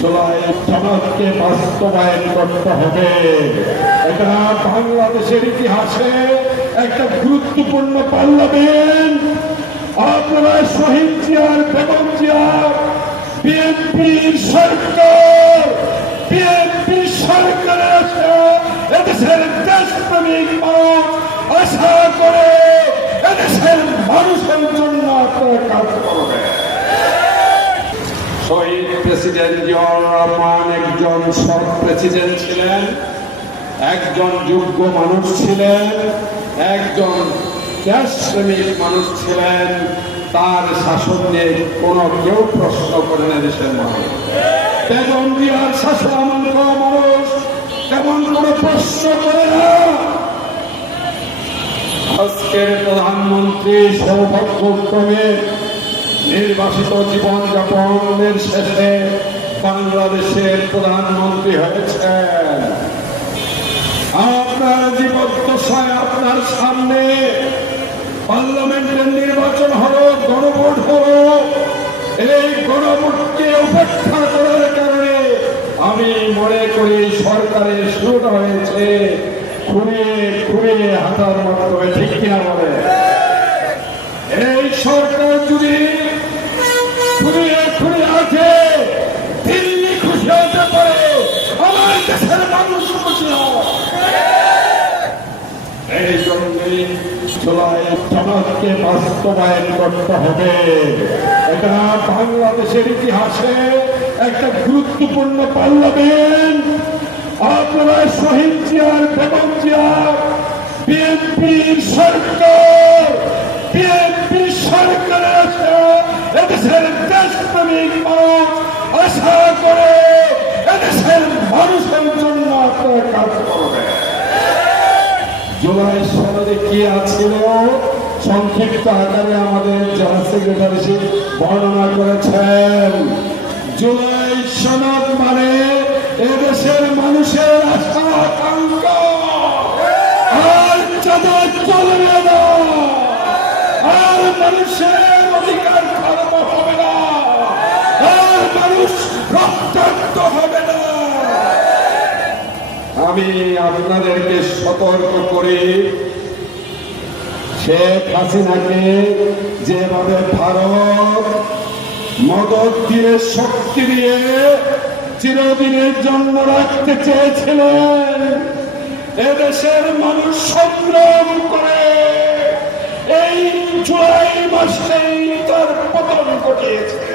জুলাই সনদকে বাস্তবায়ন করতে হবে। এটা বাংলাদেশের ইতিহাসে একটা গুরুত্বপূর্ণ পার্লামেন্ট। আপনারা শহীদ জিয়ার, বেগম জিয়ার, বিএনপির সরকার, বিএনপির সরকারের আছে এদেশের দেশপ্রেমিক মানুষ আশা করে এদেশের মানুষের জন্য আপনারা কাজ করবেন। শহীদ প্রেসিডেন্ট জিয়াউর রহমান একজন সৎ প্রেসিডেন্ট ছিলেন, একজন যোগ্য মানুষ ছিলেন, একজন দেশপ্রেমিক মানুষ ছিলেন। তার শাসন নিয়ে কোনো কেউ প্রশ্ন করে না দেশের মানুষ। বেগম জিয়ার শাসন আমল করা মানুষ তেমন কোনো প্রশ্ন করে না। আজকের প্রধানমন্ত্রী সৌভাগ্যক্রমে নির্বাসিত জীবনযাপনের শেষে বাংলাদেশের প্রধানমন্ত্রী হয়েছেন। আপনার জীবদ্দশায় আপনার সামনে পার্লামেন্টের নির্বাচন হলো, গণভোট হলো। এই গণভোটকে উপেক্ষা করার কারণে আমি মনে করি সরকারের শুরুটা হয়েছে খুঁড়ে খুঁড়ে হাঁটার মাধ্যমে। ঠিক কিনা বলে? এই সরকার যদি খুঁড়িয়ে খুঁড়িয়ে আছে, দিল্লি খুশি হতে পারে, আমার দেশের মানুষ খুশি হয়। এই জন্যই জুলাই সনদকে বাস্তবায়ন করতে হবে। এটা বাংলাদেশের ইতিহাসে একটা গুরুত্বপূর্ণ পার্লামেন্ট। আপনারা শহীদ জিয়ার, বেগম জিয়ার, বিএনপির সরকার, বিএনপির সরকারের আছে এদেশের দেশপ্রেমিক মানুষ আশা করে এদেশের মানুষের জন্য আপনারা কাজ করবেন। জুলাই সনদে কি আছিল সংক্ষিপ্ত আকারে আমাদের জেলা সেক্রেটারি বর্ণনা করেছেন। জুলাই সনদ মানে এদেশের মানুষের আশা আকাঙ্ক্ষা, আর যাদের চলবে না, আর মানুষের অধিকার খর্ব হবে না, আর মানুষ রক্তাক্ত হবে না। আমি আপনাদেরকে সতর্ক করি, শেখ হাসিনাকে যেভাবে ভারত মদত দিয়ে, শক্তি দিয়ে চিরদিনের জন্য রাখতে চেয়েছিলেন, এদেশের মানুষ সংগ্রাম করে এই জুলাই মাসেই তার পতন ঘটিয়েছে।